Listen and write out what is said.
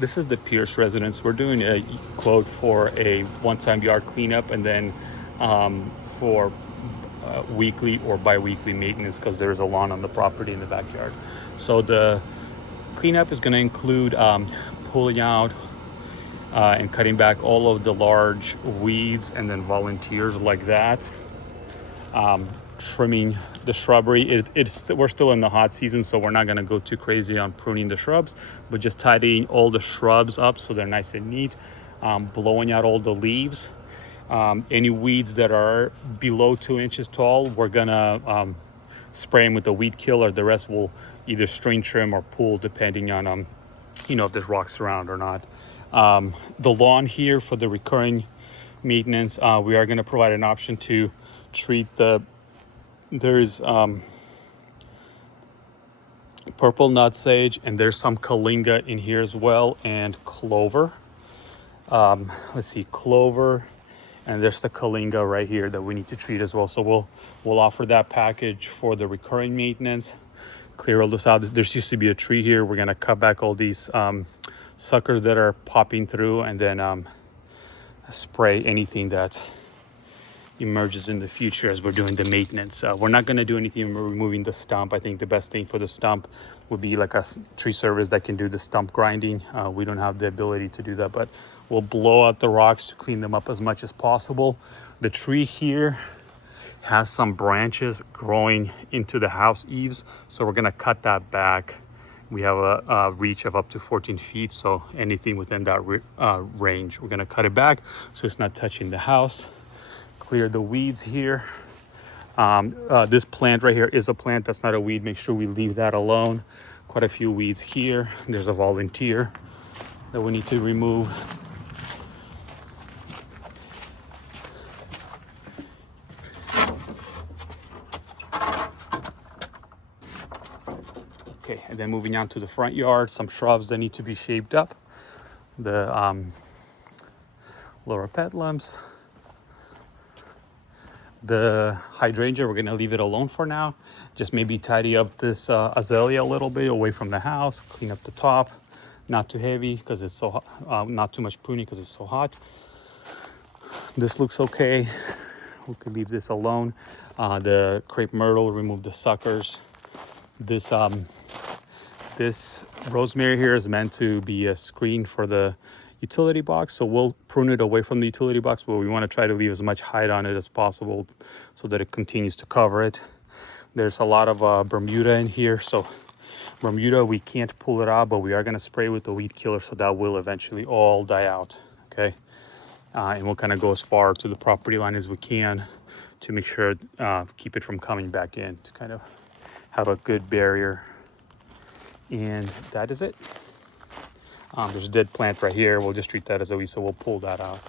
This is the Pierce residence. We're doing a quote for a one-time yard cleanup, and then for weekly or bi-weekly maintenance, because there's a lawn on the property in the backyard. So the cleanup is going to include pulling out and cutting back all of the large weeds, and then volunteers like that. Trimming the shrubbery. We're still in the hot season, so we're not going to go too crazy on pruning the shrubs, but just tidying all the shrubs up so they're nice and neat. Blowing out all the leaves. Any weeds that are below 2 inches tall, we're gonna spray them with the weed killer. The rest will either string trim or pull, depending on if there's rocks around or not. The lawn here for the recurring maintenance, we are going to provide an option to treat there's purple nutsedge, and there's some kalinga in here as well, and clover. Let's see, clover, and there's the kalinga right here that we need to treat as well. So we'll offer that package for the recurring maintenance. Clear all this out. There used to be a tree here. We're gonna cut back all these suckers that are popping through, and then spray anything that emerges in the future as we're doing the maintenance. We're not going to do anything removing the stump. I think the best thing for the stump would be like a tree service that can do the stump grinding. We don't have the ability to do that, but we'll blow out the rocks to clean them up as much as possible. The tree here has some branches growing into the house eaves, so we're going to cut that back. We have a reach of up to 14 feet, so anything within that range, we're going to cut it back so it's not touching the house. Clear the weeds here. This plant right here is a plant that's not a weed. Make sure we leave that alone. Quite a few weeds here. There's a volunteer that we need to remove. Okay, and then moving on to the front yard, some shrubs that need to be shaped up. The loropetalums. The hydrangea, we're gonna leave it alone for now. Just maybe tidy up this azalea a little bit away from the house, clean up the top, not too heavy because it's so not too much pruning because it's so hot. This looks okay. We could leave this alone. The crepe myrtle, remove the suckers. This rosemary here is meant to be a screen for the utility box, so we'll prune it away from the utility box, but we want to try to leave as much height on it as possible so that it continues to cover it. There's a lot of Bermuda in here, so Bermuda, we can't pull it out, but we are going to spray with the weed killer, so that will eventually all die out. Okay, and we'll kind of go as far to the property line as we can to make sure keep it from coming back in, to kind of have a good barrier. And that is it. There's a dead plant right here. We'll just treat that as a weed, so we'll pull that out.